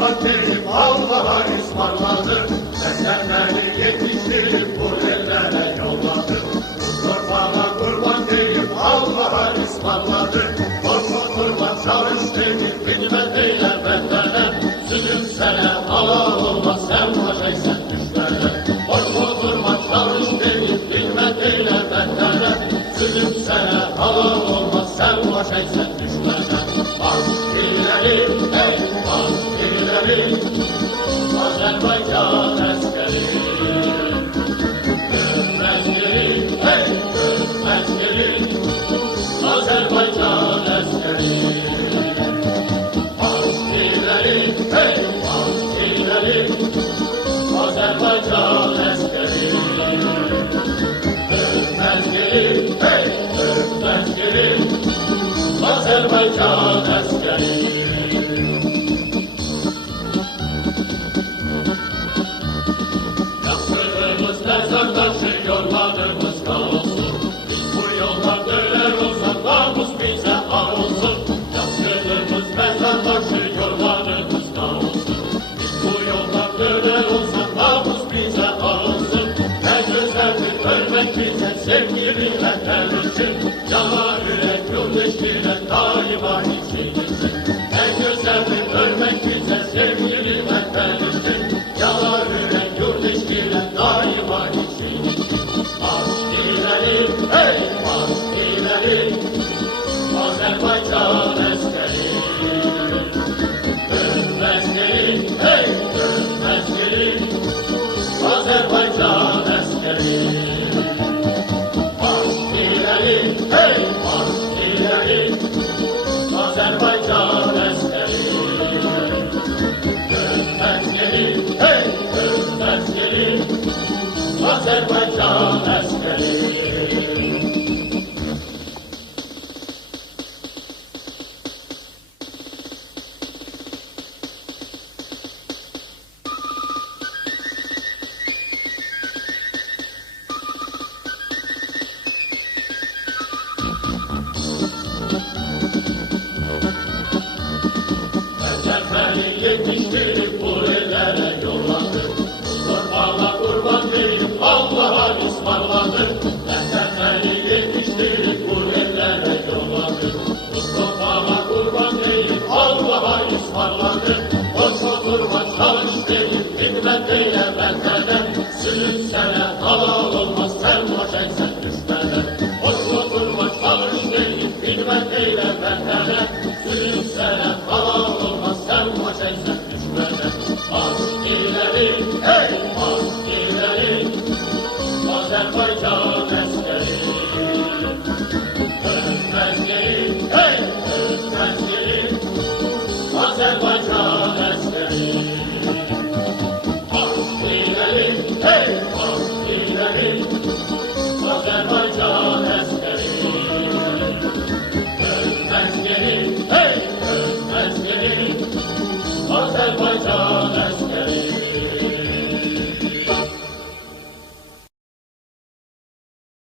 kurban deyip Allah'a ısmarladı. Senden beni yetiştirip bu ellere yolladı. Kurban'a kurban deyip Allah'a ısmarladı. Korkma kurban çalış deyip bilmem eyle bendene. Sütüm sana halal olmaz sen başaysan düşmene. Korkma kurban çalış deyip bilmem eyle bendene. Sütüm sana halal olmaz sen başaysan düşmene. Bas ileri hey bas ileri Azerbaycan askeri. Dönmez geri hey dönmez geri Azerbaycan askeri. Bas ileri hey bas ileri Azerbaycan askeri. Dönmez geri hey dönmez geri Azerbaycan askeri. Yaptığımız mezardaşı yollarımız da olsun. Biz bu yoldan döner olsak namus bize al olsun. Yaptığımız mezardaşı yollarımız da olsun. Biz bu yoldan döner olsak namus bize al olsun. Ne güzeldir ölmek bize sevgili vatandaşım. Yalan yürek yoldaşıyla daima içimizde. Ne güzeldir ölmek bize sevgili vatandaşım. Yalan yürek yoldaşıyla daima içimizde. Bas ileri hey bas ileri Azerbaycan askeri. Dönmez geri hey dönmez geri Azerbaycan askeri. Bas ileri hey bas ileri Azerbaycan askeri. Dönmez geri hey dönmez geri Azerbaycan askeri. Beni yetiştirip buraya yolladı. Kurban'a kurban verip Allah'a ısmarladı. Beni yetiştirip buraya yolladı. Kurban'a kurban verip Allah'a ısmarladı. Korkma kurban çalış deyip bilmem eyle bendene. Sütüm sana halal olmaz sen başaysan düşmene. Korkma kurban çalış deyip bilmem eyle bendene. Sütüm sana halal olmaz sen başaysan düşmene. Bas ileri hey bas ileri Azerbaycan askeri. Dönmez geri hey dönmez geri Azerbaycan askeri. Bas ileri hey bas